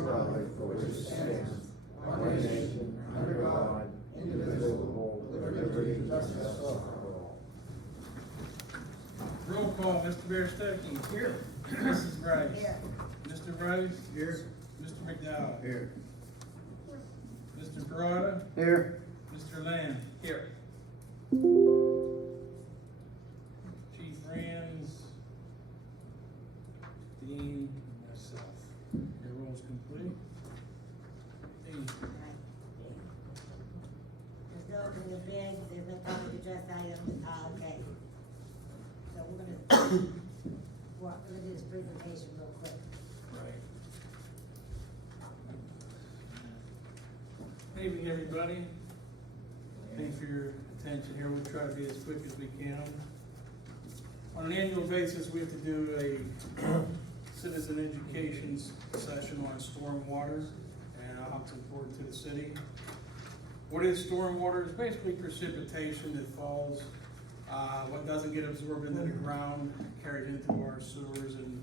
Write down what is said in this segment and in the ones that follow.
republic for which it stands, one nation, under God, indivisible, with liberty and justice for all. Roll call, Mr. Berestecky. Here. Mrs. Brice. Here. Mr. Brice. Here. Mr. McDowell. Here. Mr. Perrotta. Here. Mr. Land. Here. Chief Rands, DeAnne, and myself. Your roll's complete. DeAnne. There's no opening of bids, there's no public address items, okay. So we're gonna, we're gonna do this presentation real quick. Right. Good evening, everybody. Thanks for your attention here. We'll try to be as quick as we can. On an annual basis, we have to do a citizen education session on stormwater and how it's important to the city. What is stormwater? It's basically precipitation that falls. What doesn't get absorbed into the ground carries into our sewers and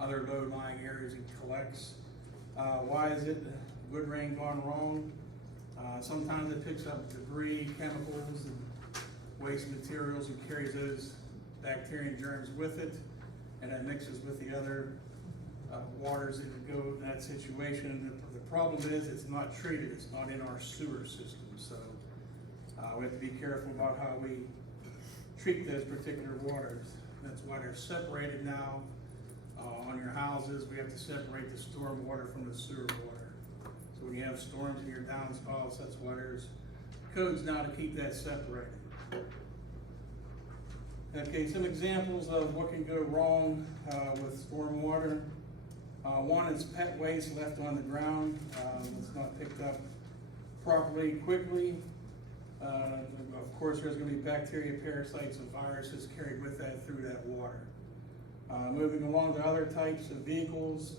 other low-lying areas and collects. Why is it good rain gone wrong? Sometimes it picks up debris, chemicals, and waste materials and carries those bacteria and germs with it, and that mixes with the other waters that go in that situation. The problem is it's not treated, it's not in our sewer system, so we have to be careful about how we treat those particular waters. That's why they're separated now. On your houses, we have to separate the storm water from the sewer water. So when you have storms in your downspouts, that's why there's codes now to keep that separated. Okay, some examples of what can go wrong with storm water. One is pet waste left on the ground. It's not picked up properly, quickly. Of course, there's going to be bacteria, parasites, and viruses carried with that through that water. Moving along to other types of vehicles,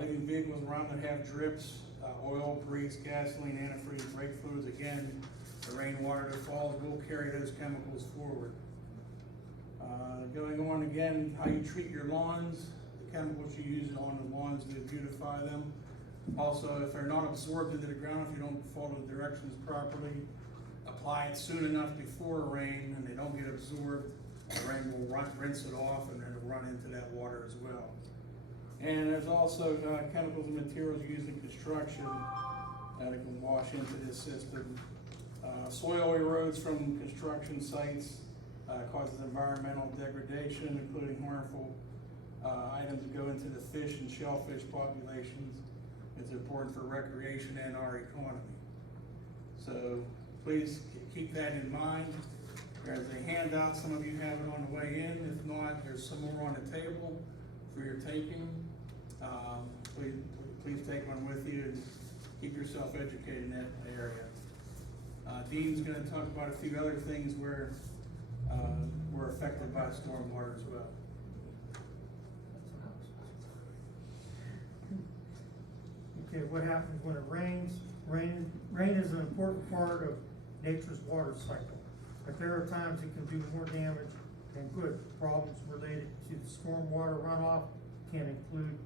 leaving vehicles around that have drips, oil, grease, gasoline, antifreeze, brake fluids. Again, the rainwater that falls will carry those chemicals forward. Going on again, how you treat your lawns, the chemicals you use on the lawns to beautify them. Also, if they're not absorbed into the ground, if you don't follow the directions properly, apply it soon enough before rain and they don't get absorbed, the rain will rinse it off and then it'll run into that water as well. And there's also chemicals and materials used in construction that can wash into this system. Soil erodes from construction sites, causes environmental degradation, including harmful items that go into the fish and shellfish populations. It's important for recreation and our economy. So please keep that in mind. There's a handout, some of you have it on the way in. If not, there's some more on the table for your taking. Please take one with you and keep yourself educated in that area. Dean's going to talk about a few other things where we're affected by stormwater as well. Okay, what happens when it rains? Rain is an important part of nature's water cycle, but there are times it can do more damage than good. Problems related to the stormwater runoff can include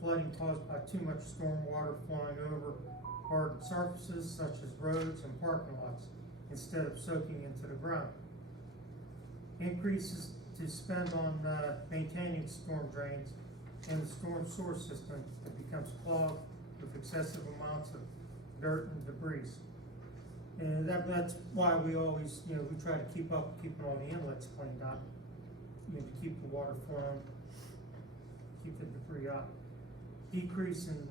flooding caused by too much stormwater flowing over hard surfaces such as roads and parking lots instead of soaking into the ground. Increases to spend on maintaining storm drains and the storm sewer system becomes clogged with excessive amounts of dirt and debris. And that's why we always, we try to keep keeping all the inlets cleaned out, to keep the water flowing, keep the debris out. Decrease in,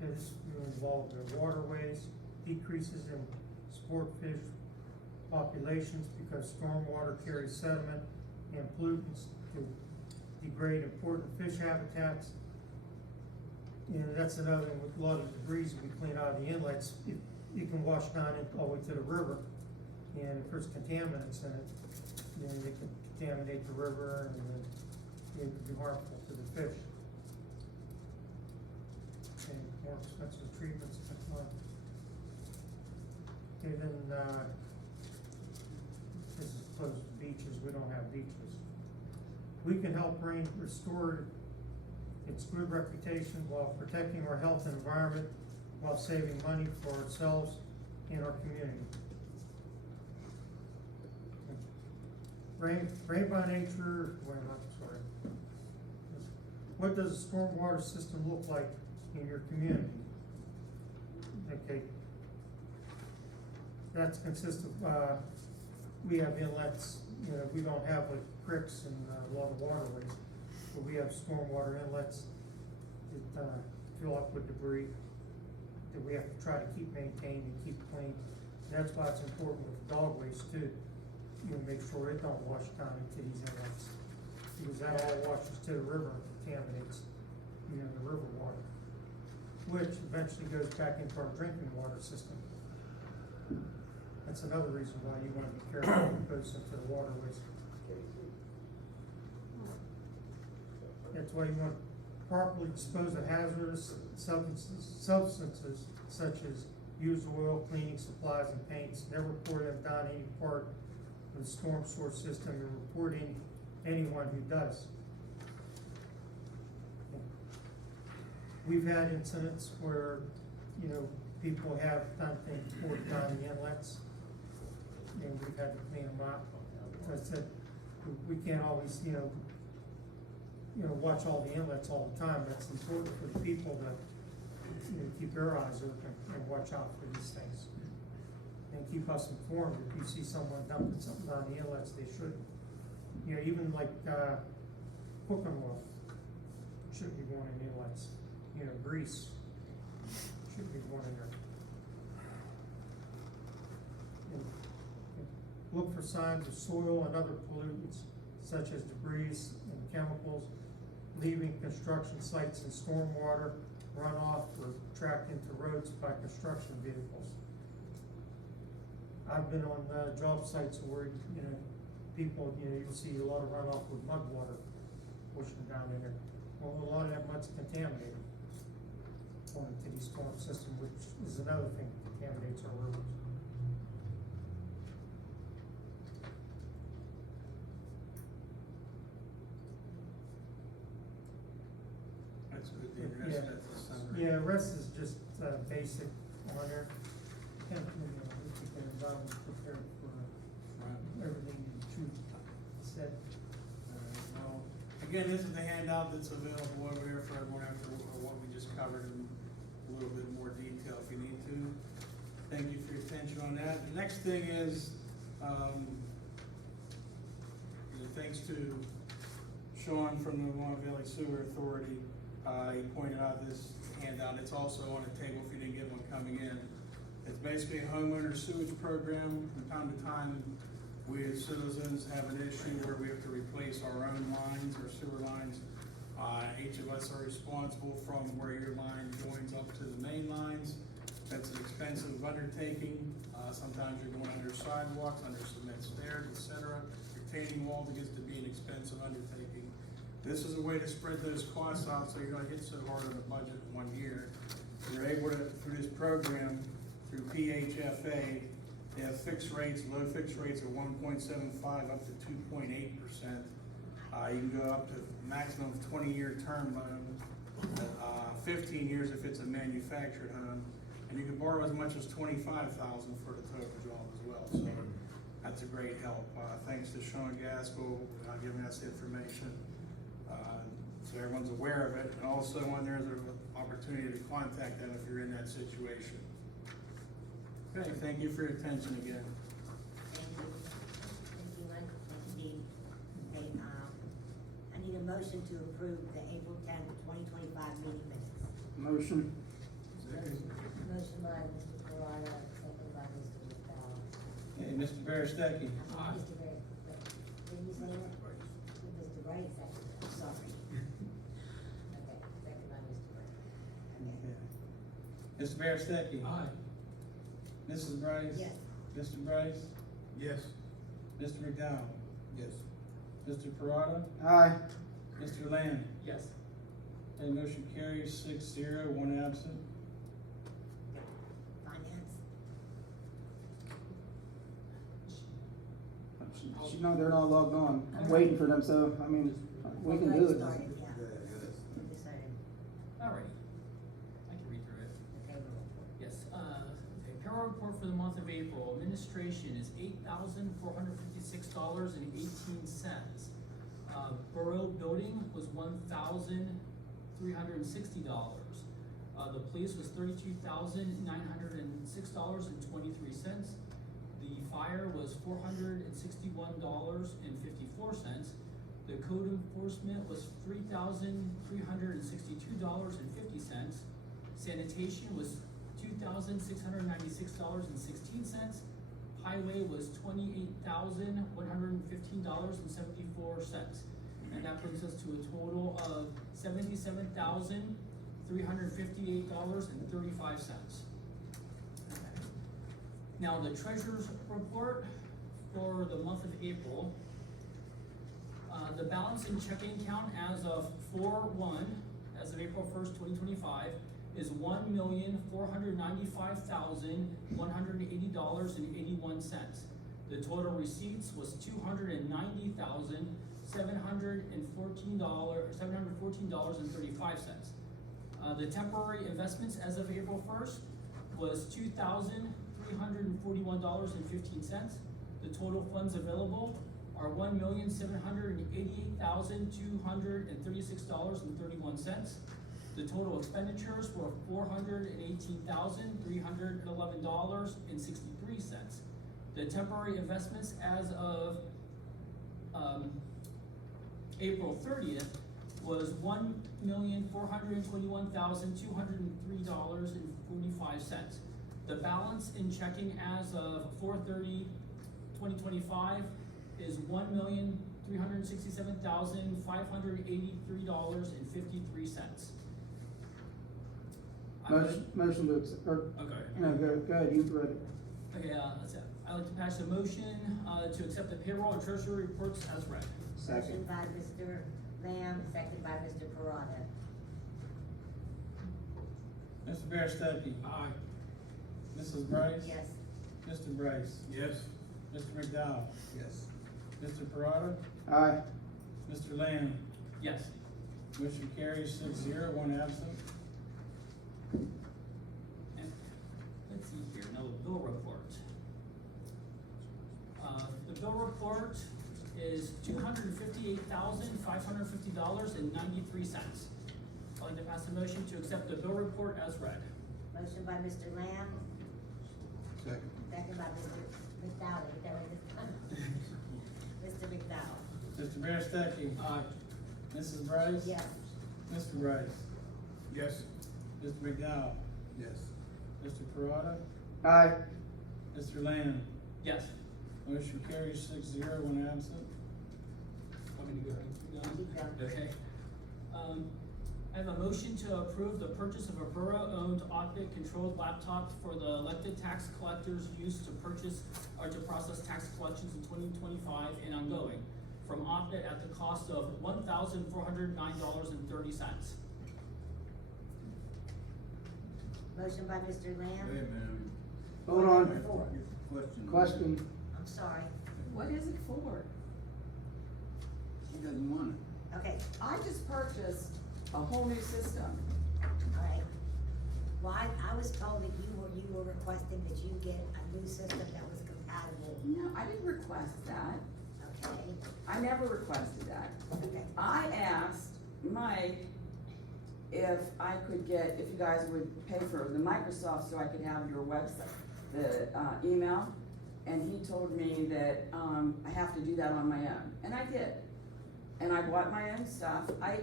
this involves the waterways, decreases in sport fish populations because stormwater carries sediment and pollutants to degrade important fish habitats. And that's another one with a lot of debris that we clean out of the inlets. It can wash down all the way to the river, and if there's contaminants in it, then it can contaminate the river and then it can be harmful to the fish. And more expensive treatments. Okay, then this is close to beaches. We don't have beaches. We can help restore its good reputation while protecting our health and environment, while saving money for ourselves and our community. Rain by nature, wait, I'm sorry. What does a stormwater system look like in your community? Okay. That's consistent, we have inlets, we don't have like creeks and a lot of waterways, but we have stormwater inlets that, fill up with debris that we have to try to keep maintained and keep clean. And that's why it's important with dog waste too, make sure it don't wash down into these inlets. Because that all washes to the river and contaminates, the river water, which eventually goes back into our drinking water system. That's another reason why you wanna be careful what goes into the waterways. That's why you want to properly dispose of hazardous substances such as used oil, cleaning supplies, and paints. Never pour them down any part of the storm sewer system, and report anyone who does. We've had incidents where, people have done things, poured down the inlets, and we've had to clean them out. As I said, we can't always, watch all the inlets all the time. That's important for the people to, keep their eyes open and watch out for these things. And keep us informed if you see someone dumping something down the inlets they shouldn't. Even like, cooking oil shouldn't be going in inlets. Brice shouldn't be going in there. Look for signs of soil and other pollutants such as debris and chemicals leaving construction sites and stormwater runoff or tracked into roads by construction vehicles. I've been on job sites where, people, you see a lot of runoff with mud water pushing down in there. Well, a lot of that mud's contaminated going into the storm system, which is another thing that contaminates our rivers. That's good, the rest Yeah. of that's a summary. Yeah, rest is just, basic on there. Can't, we can environment prepared for everything you said. Well, again, this is the handout that's available over here for everyone after what we just covered in a little bit more detail if you need to. Thank you for your attention on that. The next thing is, thanks to Sean from the Long Valley Sewer Authority, he pointed out this handout. It's also on the table if you didn't get one coming in. It's basically a homeowner sewage program. From time to time, we as citizens have an issue where we have to replace our own lines or sewer lines. Each of us are responsible from where your line joins up to the main lines. That's an expensive undertaking. Sometimes you're going under sidewalks, under cement stairs, etc. Retaining walls, it gets to be an expensive undertaking. This is a way to spread those costs out so you're not hit so hard on the budget in 1 year. You're able to, through this program, through PHFA, they have fixed rates, low fixed rates of 1.75 up to 2.8%. You can go up to maximum of 20-year term loan, 15 years if it's a manufactured home, and you can borrow as much as $25,000 for the total job as well. So that's a great help. Thanks to Sean Gaskell giving us the information, so everyone's aware of it. And also, when there's an opportunity to contact them if you're in that situation. Okay, thank you for your attention again. Thank you. Thank you, Mike. Thank you, Dean. Okay, I need a motion to approve the April 10th, 2025 meeting minutes. Motion. Motion by Mr. Perrotta, second by Mr. McDowell. Okay, Mr. Berestecky. Mr. Brice, did you say that? Mr. Brice, second, sorry. Okay, second by Mr. Brice. Okay. Mr. Berestecky. Aye. Mrs. Brice. Yes. Mr. Brice. Yes. Mr. McDowell. Yes. Mr. Perrotta. Aye. Mr. Land. Yes. Okay, motion carries 6-0, 1 absent. Finance? She know they're not logged on. I'm waiting for them, so, we can do it. Started, yeah. We started. for the month of April. Administration is $8,456.18. Borough building was $1,360. The police was $32,906.23. The fire was $461.54. The code enforcement was $3,362.50. Sanitation was $2,696.16. Highway was $28,115.74. And that brings us to a total of $77,358.35. Now, the treasurer's report for the month of April. The balance in checking account as of 4/1, as of April 1st, 2025, is $1,495,180.81. The total receipts was $290,714.35. The temporary investments as of April 1st was $2,341.15. The total funds available are $1,788,236.31. The total expenditures were $418,311.63. The temporary investments as of April 30th was $1,421,203.45. The balance in checking as of 4/30/2025 is $1,367,583.53. Motion to accept, or, Okay. no, go ahead, you've read it. Okay, I'd like to pass a motion, to accept the payroll and treasury reports as read. Motion by Mr. Lamb, second by Mr. Perrotta. Mr. Berestecky. Aye. Mrs. Brice. Yes. Mr. Brice. Yes. Mr. McDowell. Yes. Mr. Perrotta. Aye. Mr. Lamb. Yes. Motion carries 6-0, one absent. And let's see here, now the bill report. The bill report is $258,550.93. I'd like to pass a motion to accept the bill report as read. Motion by Mr. Lamb, Second. second by Mr. McDowell. Is that what it is? Mr. McDowell. Mr. Berestecky. Aye. Mrs. Brice. Yes. Mr. Brice. Yes. Mr. McDowell. Yes. Mr. Perrotta. Aye. Mr. Lamb. Yes. Motion carries 6-0, one absent. Want me to go ahead and keep Keep going. going? Okay. I have a motion to approve the purchase of a borough-owned Oppit-controlled laptop for the elected tax collectors used to purchase or to process tax collections in 2025 and ongoing from Oppit at the cost of $1,409.30. Motion by Mr. Wait a Lamb. minute. Hold on. Question. I'm sorry. What is it for? She doesn't want it. Okay, I just purchased a whole new system. all right. Well, I was told that you were requesting that you get a new system that was compatible. No, I didn't request that. Okay, I never requested that. okay. I asked Mike if I could get, if you guys would pay for the Microsoft so I could have your website, the, email. And he told me that, I have to do that on my own, and I did. And I bought my own stuff. I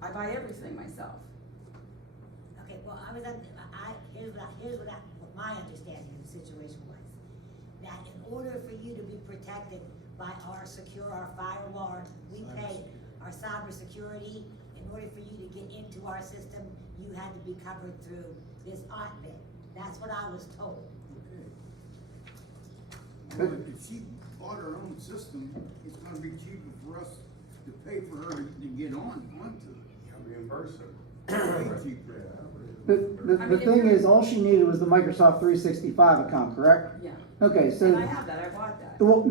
buy everything myself. Okay, well, here's what my understanding of the situation was. That in order for you to be protected by our firewall, we pay our cybersecurity. In order for you to get into our system, you had to be covered through this Oppit. That's what I was told. Well, if she bought her own system, it's gonna be cheaper for us to pay for her to get onto it. Reimburse her. Way cheaper. The thing is, all she needed was the Microsoft 365 account, correct? Yeah. Okay, so. And I have that, I bought that. Well,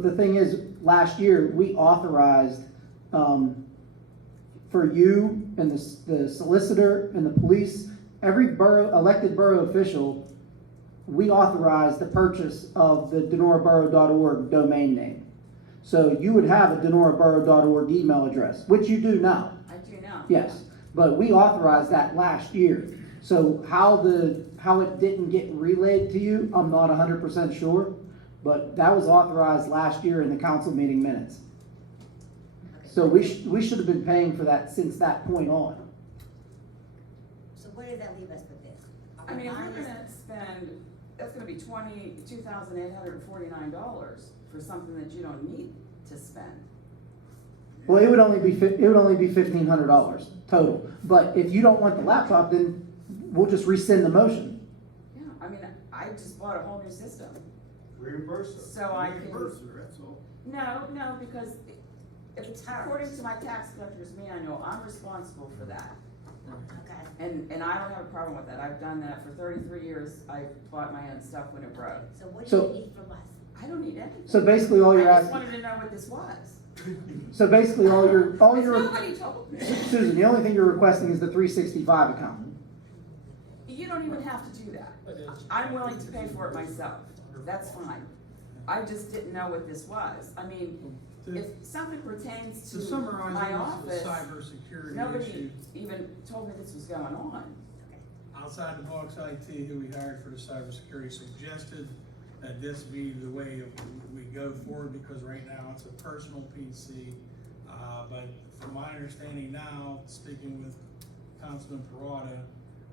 the thing is, last year, we authorized, for you and the solicitor and the police, every elected borough official we authorized the purchase of the DenoraBorough.org domain name. So you would have a DenoraBorough.org email address, which you do now. I do now. Yes, but we authorized that last year. So how it didn't get relayed to you, I'm not 100% sure, but that was authorized last year in the council meeting minutes. So we should have been paying for that since that point on. So where does that leave us with this? Are I we mean, if you're buying this? gonna spend, that's gonna be $22,849 for something that you don't need to spend. Well, it would only be $1,500 total. But if you don't want the laptop, then we'll just rescind the motion. Yeah, I mean, I just bought a whole new system, Reimburse us. so I can. Reimburse her, that's all. No, because It's it's hers. according to my tax collector's manual, I'm responsible for that. Okay. And I don't have a problem with that. I've done that for 33 years. I bought my own stuff when it broke. So what do So- you need from us? I don't need anything. So basically all you're I just asking, wanted to know what this was. so basically all you're, Nobody told me. Susan, the only thing you're requesting is the 365 account. You don't even have to do that. But it's- I'm willing to pay for it myself. That's fine. I just didn't know what this was. I mean, if something pertains To to summarize, my this office, is a cybersecurity nobody issue. even told me this was going on. Outside the box IT, who we hired for the cybersecurity, suggested that this be the way we go forward, because right now it's a personal PC. But from my understanding now, speaking with Councilman Perrotta,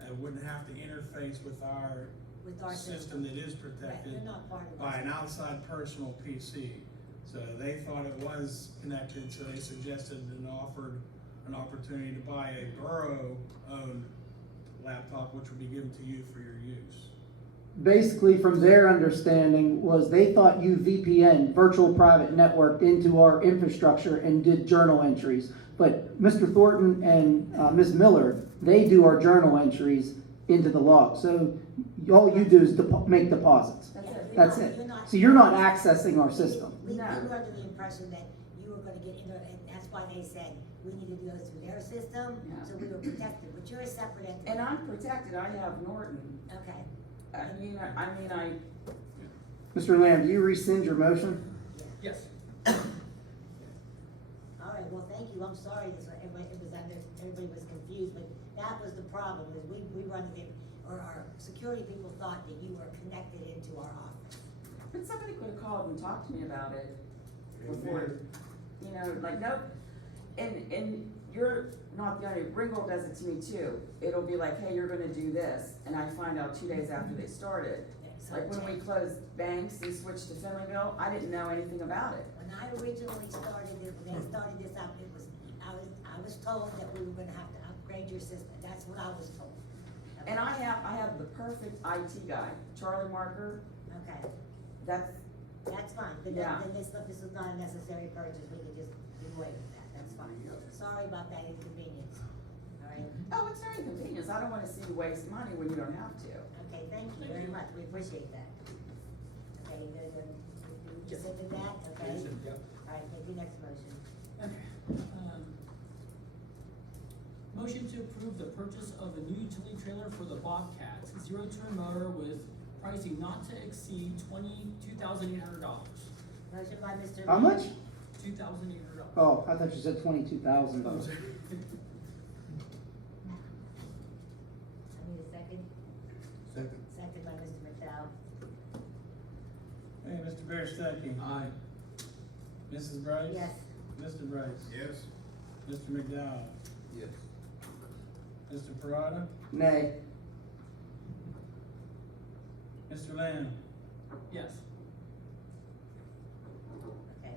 it wouldn't have to interface with our system that is Right, protected they're not part of by us. an outside personal PC. So they thought it was connected, so they suggested and offered an opportunity to buy a borough-owned laptop, which would be given to you for your use. Basically, from their understanding, was they thought you VPN, virtual private networked into our infrastructure and did journal entries. But Mr. Thornton and Ms. Miller, they do our journal entries into the log. So all you do is make deposits. That's Yeah, it. That's it. So you're not accessing our system. We No. were under the impression that you were gonna get into it, and that's why they said we needed to go through their system, Yeah. so we were protected, but you're a separate entity. And I'm protected. I have Norton. Okay, I Mr. Lamb, do you rescind your motion? yeah. Yes. All right, well, thank you, I'm sorry, everybody was confused, but that was the problem, is we were under the, or our security people thought that you were connected into our office. but somebody could have called and talked to me about it before, you know, like, nope. And you're not the only, Ringgold does it to me too. It'll be like, hey, you're gonna do this, and I find out 2 days after they started. So Like when we closed banks and switched to Finleyville, I didn't know anything about it. When I originally started it, when they started this up, I was told that we were gonna have to upgrade your system, that's what I was told. And I have the perfect IT guy, Charlie Marker. Okay, That's fine, but Yeah. then this is not a necessary purchase, we can just do away with that, that's fine. Sorry about that inconvenience, all right? oh, it's very inconvenient. I don't want to see you waste money when you don't have to. Okay, thank you very much, we appreciate that. Okay, you said that, okay? All right, make your next motion. Okay. Motion to approve the purchase of a new utility trailer for the Bobcat, zero-turn motor with pricing not to exceed $22,800. Motion by Mr. How much? $2,800. Oh, I thought you said 22,000. Oh, sorry. I need a second, Second. second by Mr. McDowell. Hey, Mr. Berestecky. Aye. Mrs. Brice? Yes. Mr. Brice? Yes. Mr. McDowell? Yes. Mr. Perrotta? Nay. Mr. Lamb? Yes. Okay,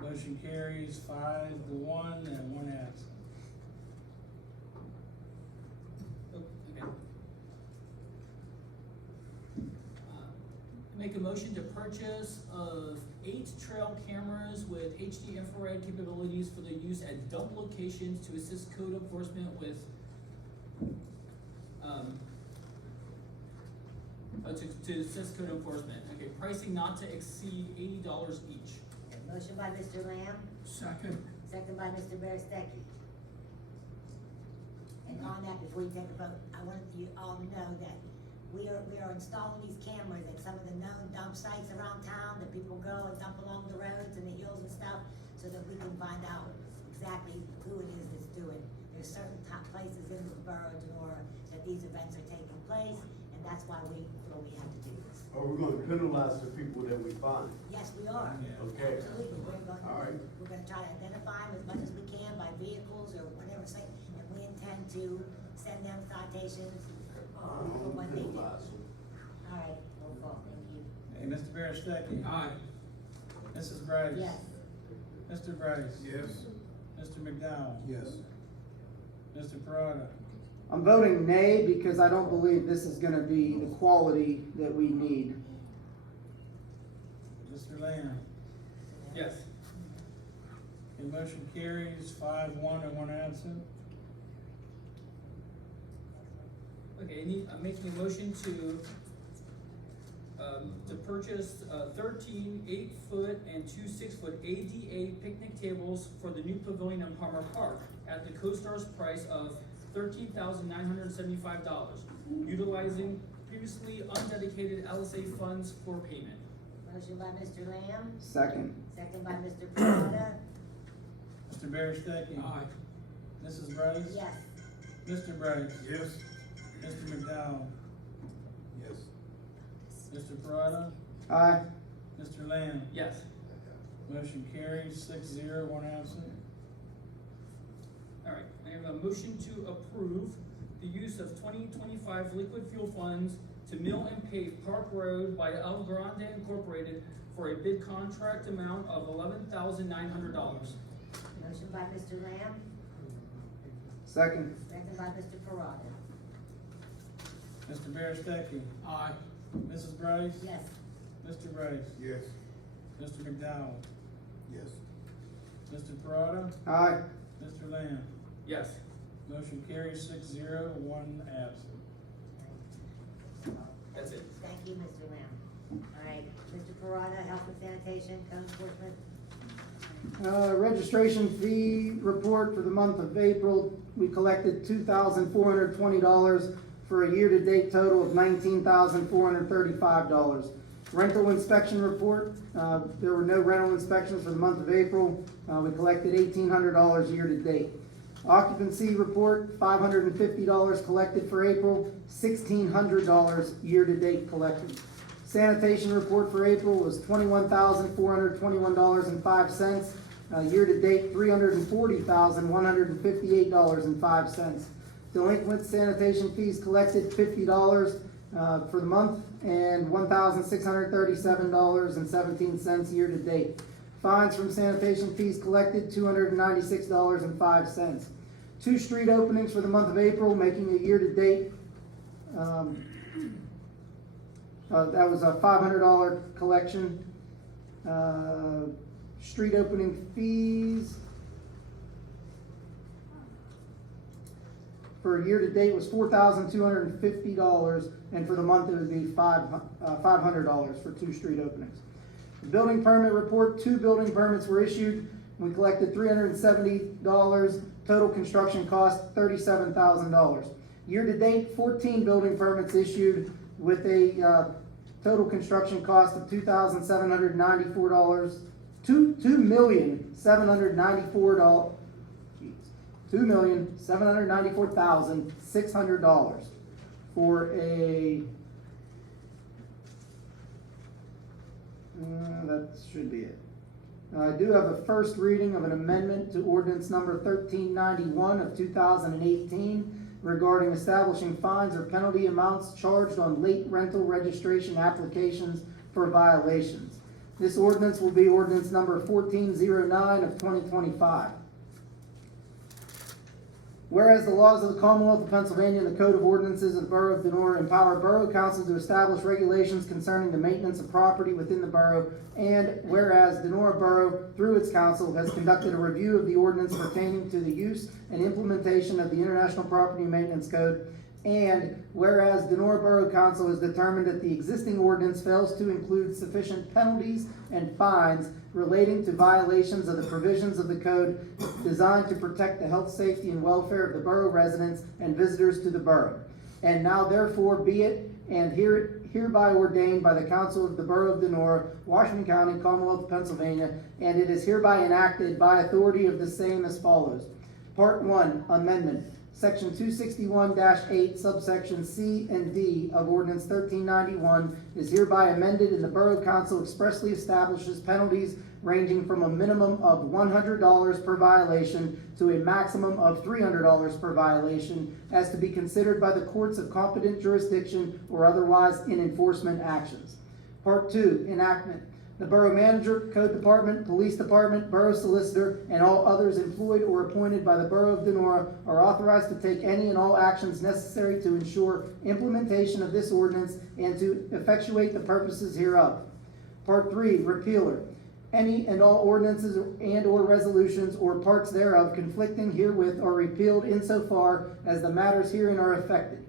Motion carries 5-1 and 1 absent. Oh, okay. Make a motion to purchase of 8 trail cameras with HD infrared capabilities for the use at dump locations to assist code enforcement with, to assist code enforcement. Okay, pricing not to exceed $80 each. okay, motion by Mr. Lamb, Second. second by Mr. Berestecky. And on that, before you take a vote, I want you all to know that we are installing these cameras at some of the known dump sites around town that people go and dump along the roads and the hills and stuff, so that we can find out exactly who it is that's doing. There's certain top places in the borough of Donora that these events are taking place, and that's why we feel we have to do this. Are we gonna penalize the people that we find? Yes, we are. Okay. Absolutely, All right. we're gonna try to identify them as much as we can by vehicles or whatever, say, and we intend to send them citations for what they do. Penalize them. All right, roll call, thank you. Hey, Mr. Berestecky. Aye. Mrs. Brice. Yes. Mr. Brice. Yes. Mr. McDowell. Yes. Mr. Perrotta. I'm voting nay because I don't believe this is gonna be the quality that we need. Mr. Lamb. Yes. The motion carries 5-1 and 1 absent. Okay, I'm making a motion to purchase 13 8-foot and 2 6-foot ADA picnic tables for the new pavilion in Palmer Park at the CoStar's price of $13,975, utilizing previously undedicated LSA funds for payment. Motion by Mr. Lamb, Second. second by Mr. Perrotta. Mr. Berestecky. Aye. Mrs. Brice. Yes. Mr. Brice. Yes. Mr. McDowell. Yes. Mr. Perrotta. Aye. Mr. Lamb. Yes. Motion carries 6-0, 1 absent. All right, I have a motion to approve the use of 2025 liquid fuel funds to mill and pave Park Road by El Grande Incorporated for a bid contract amount of $11,900. Motion by Mr. Lamb, Second. second by Mr. Perrotta. Mr. Berestecky. Aye. Mrs. Brice. Yes. Mr. Brice. Yes. Mr. McDowell. Yes. Mr. Perrotta. Aye. Mr. Lamb. Yes. Motion carries 6-0, 1 absent. That's it. Thank you, Mr. Lamb. All right, Mr. Perrotta, Health and Sanitation, Code Enforcement. Registration fee report for the month of April, we collected $2,420 for a year-to-date total of $19,435. Rental inspection report, there were no rental inspections for the month of April. We collected $1,800 year-to-date. Occupancy report, $550 collected for April, $1,600 year-to-date collected. Sanitation report for April was $21,421.05. Year-to-date, $340,158.05. Delinquent sanitation fees collected, $50 for the month, and $1,637.17 year-to-date. Fines from sanitation fees collected, $296.05. 2 street openings for the month of April, making a year-to-date, that was a $500 collection. Street opening fees for a year-to-date was $4,250, and for the month it would be $500 for 2 street openings. The building permit report, 2 building permits were issued. We collected $370. Total construction cost, $37,000. Year-to-date, 14 building permits issued with a total construction cost of $2,794. $2,794,600 for a, that should be it. I do have a first reading of an amendment to ordinance number 1391 of 2018 regarding establishing fines or penalty amounts charged on late rental registration applications for violations. This ordinance will be ordinance number 1409 of 2025. Whereas the laws of the Commonwealth of Pennsylvania and the Code of Ordinances of the Borough of Donora empower Borough Council to establish regulations concerning the maintenance of property within the borough, and whereas Donora Borough, through its council, has conducted a review of the ordinance pertaining to the use and implementation of the International Property Maintenance Code, and whereas Donora Borough Council has determined that the existing ordinance fails to include sufficient penalties and fines relating to violations of the provisions of the code designed to protect the health, safety, and welfare of the borough residents and visitors to the borough. And now therefore be it and hereby ordained by the Council of the Borough of Donora, Washington County, Commonwealth of Pennsylvania, and it is hereby enacted by authority of the same as follows. Part 1, Amendment. Section 261-8, subsection C and D of Ordinance 1391 is hereby amended, and the Borough Council expressly establishes penalties ranging from a minimum of $100 per violation to a maximum of $300 per violation, as to be considered by the courts of competent jurisdiction or otherwise in enforcement actions. Part 2, Enactment. The Borough Manager, Code Department, Police Department, Borough Solicitor, and all others employed or appointed by the Borough of Donora are authorized to take any and all actions necessary to ensure implementation of this ordinance and to effectuate the purposes hereof. Part 3, Repealer. Any and all ordinances and or resolutions or parts thereof conflicting herewith are repealed insofar as the matters herein are affected.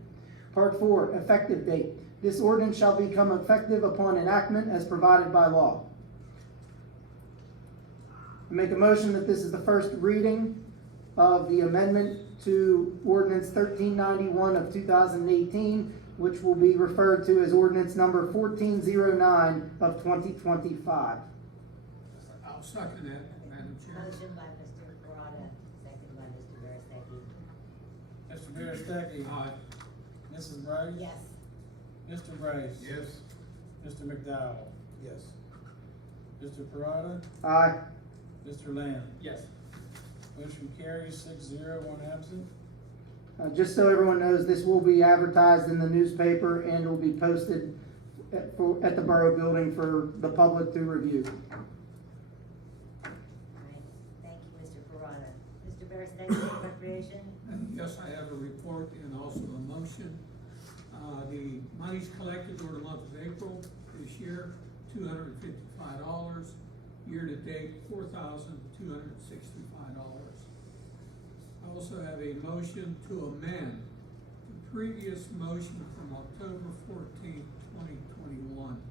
Part 4, Effective Date. This ordinance shall become effective upon enactment as provided by law. I make a motion that this is the first reading of the amendment to Ordinance 1391 of 2018, which will be referred to as Ordinance number 1409 of 2025. I'll second that, Madam Chair. Motion by Mr. Perrotta, second by Mr. Berestecky. Mr. Berestecky. Aye. Mrs. Brice. Yes. Mr. Brice. Yes. Mr. McDowell. Yes. Mr. Perrotta. Aye. Mr. Lamb. Yes. Motion carries 6-0, one absent. Just so everyone knows, this will be advertised in the newspaper and will be posted at the Borough Building for the public to review. All right, thank you, Mr. Perrotta. Mr. Berestecky, Recreation? Yes, I have a report and also a motion. The monies collected during the month of April this year, $255. Year-to-date, $4,265. I also have a motion to amend the previous motion from October 14th, 2021,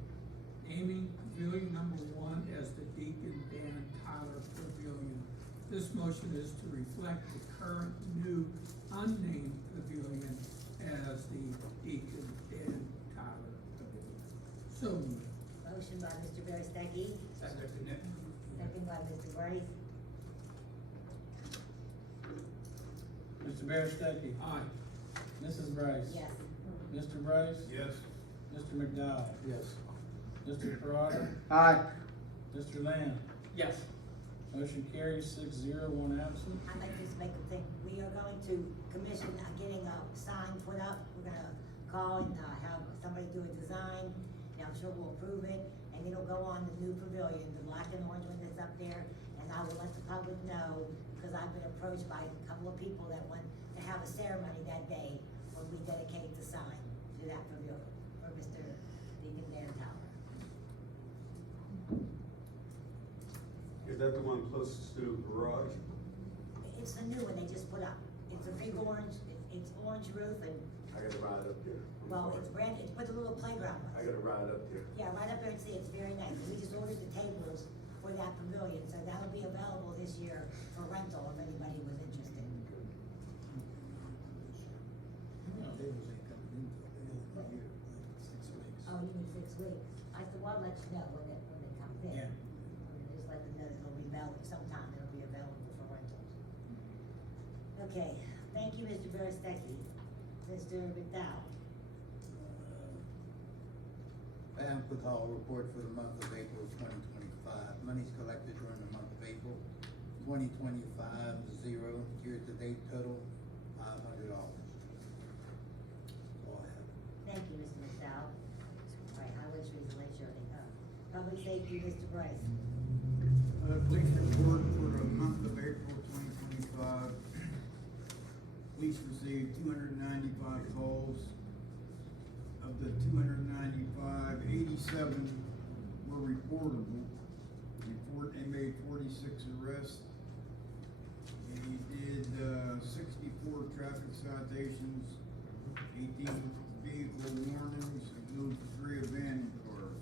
naming Pavilion Number 1 as the Deacon Dan Tyler Pavilion. This motion is to reflect the current new unnamed pavilion as the Deacon Dan Tyler Pavilion. So moved. Motion by Mr. Berestecky, second by Mr. Brice. Mr. Berestecky. Aye. Mrs. Brice. Yes. Mr. Brice. Yes. Mr. McDowell. Yes. Mr. Perrotta. Aye. Mr. Lamb. Yes. Motion carries 6-0, one absent. I'd like to just make a thing, we are going to commission getting a sign put up, we're gonna call and, have somebody do a design, and I'm sure we'll approve it, and it'll go on the new pavilion, the black and orange one that's up there, and I will let the public know, because I've been approached by a couple of people that want to have a ceremony that day when we dedicate the sign to that pavilion, for Mr. Deacon Dan Tower. Is that the one closest to the garage? It's the new one they just put up, it's a big orange, it's orange roof, and, I gotta ride up there. well, it's brand, it's put a little playground on I it. gotta ride up there. Yeah, right up there and see, it's very nice. We just ordered the tables for that pavilion, so that'll be available this year for rental if anybody was interested. Oh, you mean 6 weeks? I said, well, I'll let you know when it comes in. Yeah. Just let them know that it'll be available, sometime it'll be available for rentals. Okay, thank you, Mr. Berestecky. Mr. McDowell? Pavelko report for the month of April 2025. Monies collected during the month of April 2025, zero. Year-to-date total, $500. All I have. Thank you, Mr. McDowell. All right, highway streets and lake shortening. Public safety, Mr. Brice. Police report for the month of April 2025. Police received 295 calls. Of the 295, 87 were reportable. They made 46 arrests. They did 64 traffic citations, 18 vehicle warnings, and moved 3 abandoned cars.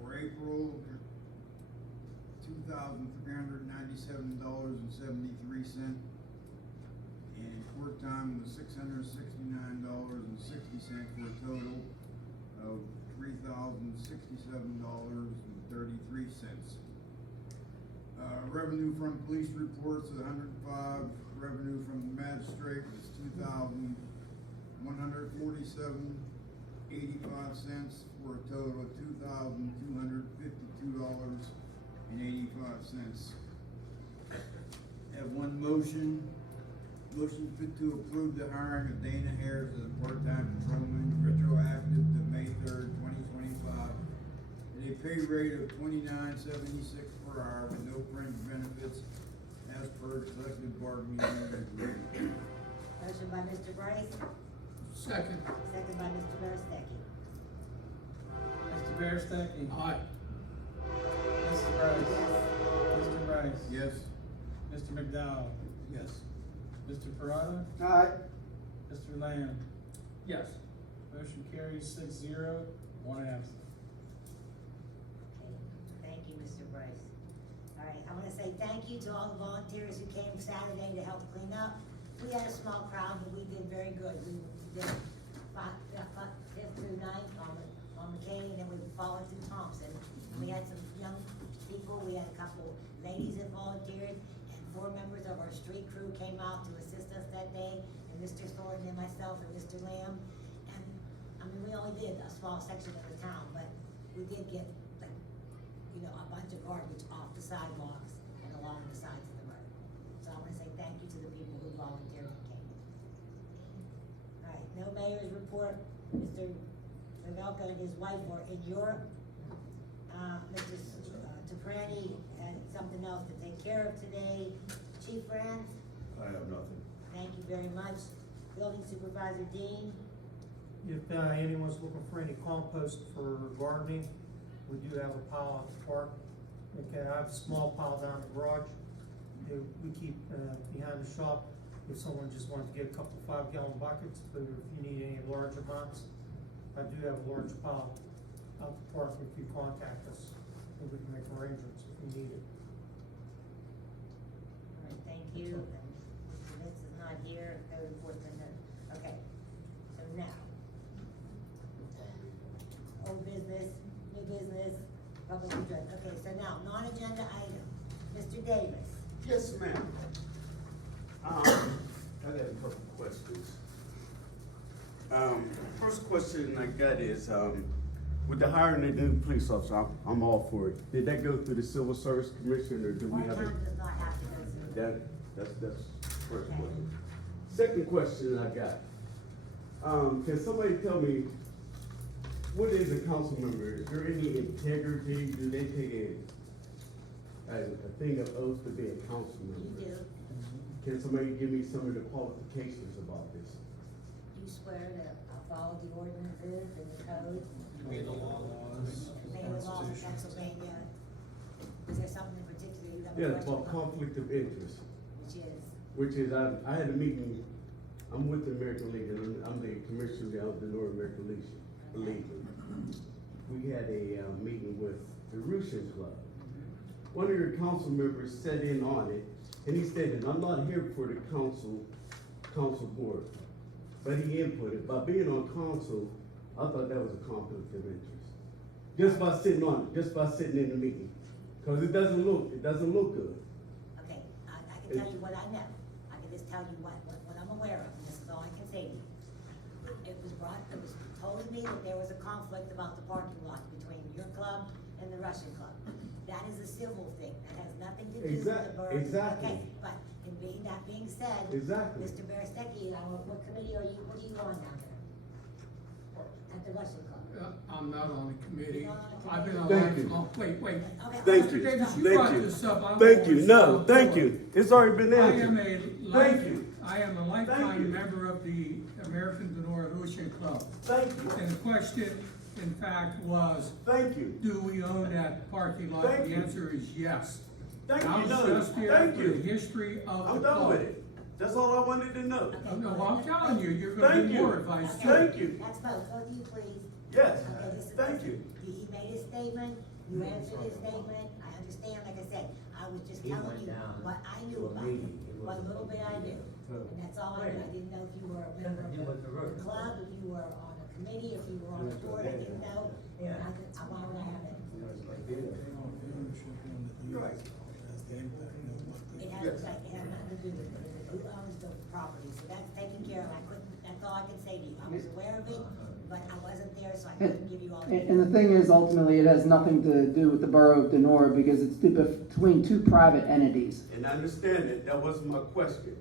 For April, $2,397.73, and overtime was $669.60 for a total of $3,067.33. Revenue from police reports is 105. Revenue from the magistrate was $2,147.85 for a total of $2,252.85. Have one motion to approve the hiring of Dana Harris as a part-time patrolman, retroactive to May 3rd, 2025, at a pay rate of $29.76 per hour with no fringe benefits as per collective bargaining agreement. Motion by Mr. Brice, Second. second by Mr. Berestecky. Mr. Berestecky. Aye. Mrs. Brice. Yes. Mr. Brice. Yes. Mr. McDowell. Yes. Mr. Perrotta. Aye. Mr. Lamb. Yes. Motion carries 6-0, one absent. Okay, thank you, Mr. Brice. All right, I wanna say thank you to all the volunteers who came Saturday to help clean up. We had a small crowd, but we did very good. We did fifth through ninth on McCain, and then we followed through Thompson. We had some young people, we had a couple ladies that volunteered, and 4 members of our street crew came out to assist us that day, and Mr. Thornton and myself and Mr. Lamb. And, I mean, we only did a small section of the town, but we did get, like, a bunch of garbage off the sidewalks and along the sides of the road. So I wanna say thank you to the people who volunteered and came. All right, no mayor's report. Mr. Pavelko and his wife were in Europe. Mr. Toprani had something else to take care of today. Chief Rands, I have nothing. thank you very much. Building Supervisor Dean, If anyone's looking for any compost for gardening, we do have a pile at the park. Okay, I have a small pile down in the garage. We keep behind the shop. If someone just wanted to get a couple 5-gallon buckets, but if you need any large amounts, I do have a large pile out the park. If you contact us, we can make arrangements if we need it. all right, thank you. And Mr. Vince is not here, code enforcement, okay. So now, old business, new business, public address. Okay, so now, non-agenda item, Mr. Davis. Yes, ma'am. I got a couple questions. First question I got is, with the hiring of the new police officer, I'm all for it. Did that go through the Civil Service Commission, or do we have Part-time it? does not have to go through. That's first Okay. question. Second question I got, can somebody tell me, what is a council member? Is there any integrity? Do they take a thing of oath to be a council You member? do, Can somebody give me some of the qualifications about this? you swear to follow the ordinances and the code, Obey the laws. obey the laws of Pennsylvania. Is there something in particular you have a Yeah, question about about? conflict of interest, Which is, which is, I had a meeting, I'm with the American Legion, I'm the commissioner of the Donora American Legion. We had a meeting with the Russian Club. One of your council members sat in on it, and he stated, I'm not here for the council board, but he inputted, by being on council, I thought that was a conflict of interest. Just by sitting on it, just by sitting in the meeting, cause it doesn't look good. okay, I can tell you what I know. I can just tell you what I'm aware of, and this is all I can say to you. It was told to me that there was a conflict about the parking lot between your club and the Russian club. That is a civil thing, that has nothing to do with the borough. Exactly. Okay, but that being said. Exactly. Mr. Berestecky, what committee are you on down there? At the Russian club? I'm not on the committee. You're not on the I've been on Thank you. lifelong, wait. Okay, Thank hold you. on. Davis, you Thank brought you. this up. I don't Thank know you, what's no, up thank for it. you, it's already been I answered. am Thank you. I am a Thank you. lifetime member of the American Donora Ocean Club. Thank you, And the question, in fact, was, thank you, do we own that parking lot? Thank The you. answer is yes. thank I you, was no, just here thank for the you. history of the I'm club. done with it. That's all I wanted to know. Okay, No, well, I'm telling you, you're gonna Thank get you. more advice too. Thank you. That's both of you, please. Yes, Okay, listen, thank you. He made his statement, you answered his statement, I understand, like I said, I I was just He telling went you down what I to knew a about meeting. it. It was What a little bit I knew, Right. and that's all I knew. I didn't know if you were a member Nothing to do with the of road. the club, if you were on a committee, if you were on a board, I didn't know. Yeah. And why would I have it? Right. It has, it has nothing to do with who owns the property, so that's taken care of. I couldn't, that's all I can say to you. I was aware of it, but I wasn't there, so I couldn't give you all the. And the thing is, ultimately, it has nothing to do with the Borough of Donora because it's between two private entities. And I understand that wasn't my question.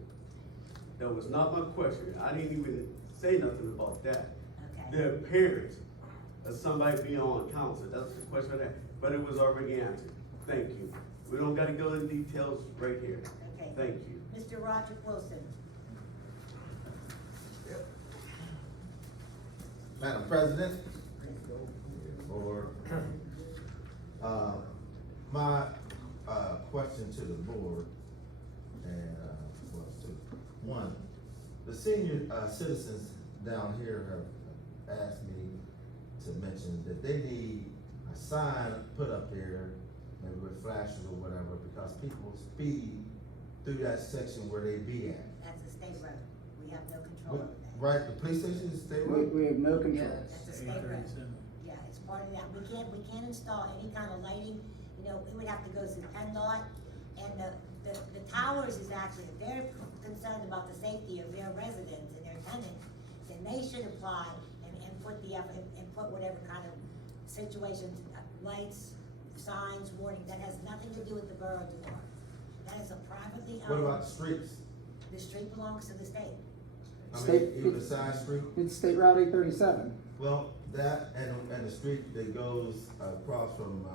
That was not my question. I didn't even say nothing about that. Okay. The appearance of somebody being on council, that's the question I had, but it was already answered. Thank you. We don't gotta go in details right here. Okay. Thank you. Mr. Roger Wilson. Madam President, or, my, question to the board, and, well, two. One, the senior, citizens down here have asked me to mention that they need a sign put up there, maybe with flashes or whatever, because people speed through that section where they be at. That's a state road. We have no control over that. Right, the police station is state road? We have no control. That's a state road. Yeah, it's part of that. We can't install any kind of lighting, you know, we would have to go through PennDOT. And the towers is actually, if they're concerned about the safety of their residents and their tenants, then they should apply and put the effort, and put whatever kind of situations, lights, signs, warning, that has nothing to do with the borough of Donora. That is a privately owned. What about the streets? The street belongs to the state. I State- mean, even the side street? It's State Route 837. Well, that and the street that goes across from,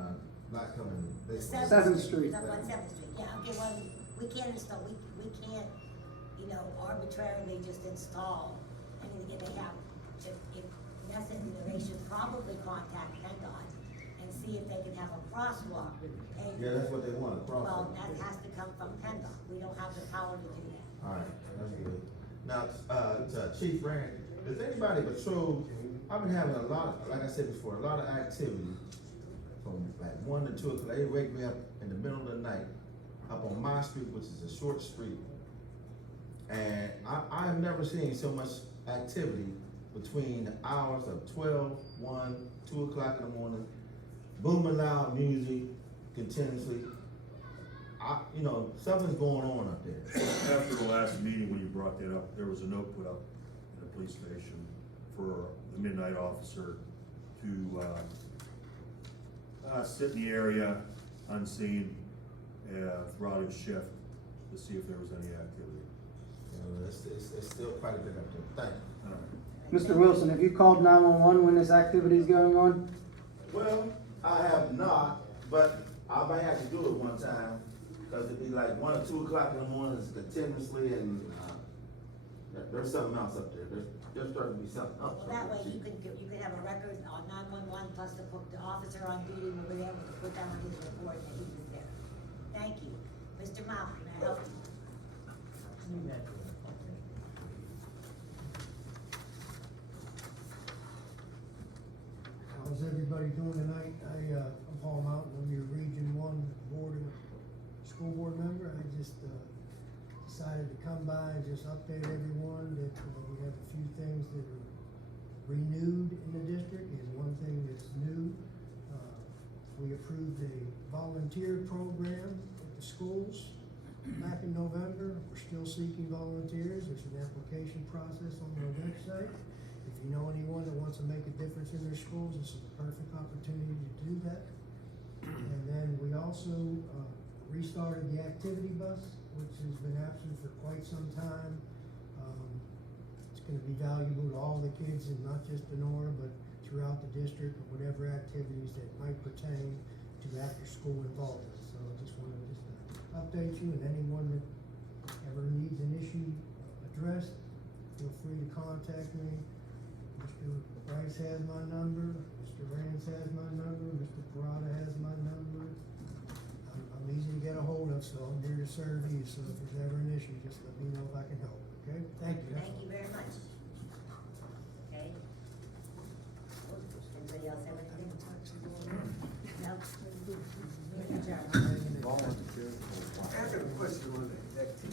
not coming this way. Seventh Street. Up on 7th Street, yeah, okay, well, we can't install, we can't, you know, arbitrarily just install anything that they have. If necessary, they should probably contact PennDOT and see if they can have a crosswalk. Yeah, that's what they want, a Well, crosswalk. that has to come from PennDOT, we don't have the power to do that. Alright, that's good. Now, to Chief Rand, does anybody patrol, I've been having a lot of, like I said before, a lot of activity from like 1 to 2 o'clock. They wake me up in the middle of the night, up on my street, which is a short street. And I have never seen so much activity between the hours of 12, 1, 2 o'clock in the morning, booming loud music continuously. You know, something's going on up there. After the last meeting, when you brought that up, there was a note put up in the police station for the midnight officer to, sit in the area unseen, throughout his shift to see if there was any activity. You know, it's still quite a bit up there. Thank you. Mr. Wilson, have you called 911 when this activity is going on? Well, I have not, but I might have to do it one time, cause it'd be like 1 or 2 o'clock in the morning continuously, and, there's something else up there. There's starting to be something else. Well, that way you could have a record on 911 plus the officer on duty will be able to put down on his report that he was there. Thank you. Mr. Malcolm, may I help you? How's everybody doing tonight? I'm Paul Mountain, I'm your Region 1 school board member. I just, decided to come by and just update everyone that, we have a few things that are renewed in the district and one thing that's new. We approved a volunteer program at the schools back in November. We're still seeking volunteers. There's an application process on our website. If you know anyone that wants to make a difference in their schools, this is a perfect opportunity to do that. And then we also restarted the activity bus, which has been absent for quite some time. It's gonna be valuable to all the kids, and not just Donora, but throughout the district, and whatever activities that might pertain to after-school involvement. So I just wanted to update you, and anyone that ever needs an issue addressed, feel free to contact me. Mr. Brice has my number, Mr. Rands has my number, Mr. Perrotta has my number. I'm easy to get a hold of, so I'm here to serve you, so if there's ever an issue, just let me know if I can help, okay? Thank you. Thank you very much. Okay. Anybody else have anything? No? Adjourn. I have a question on that.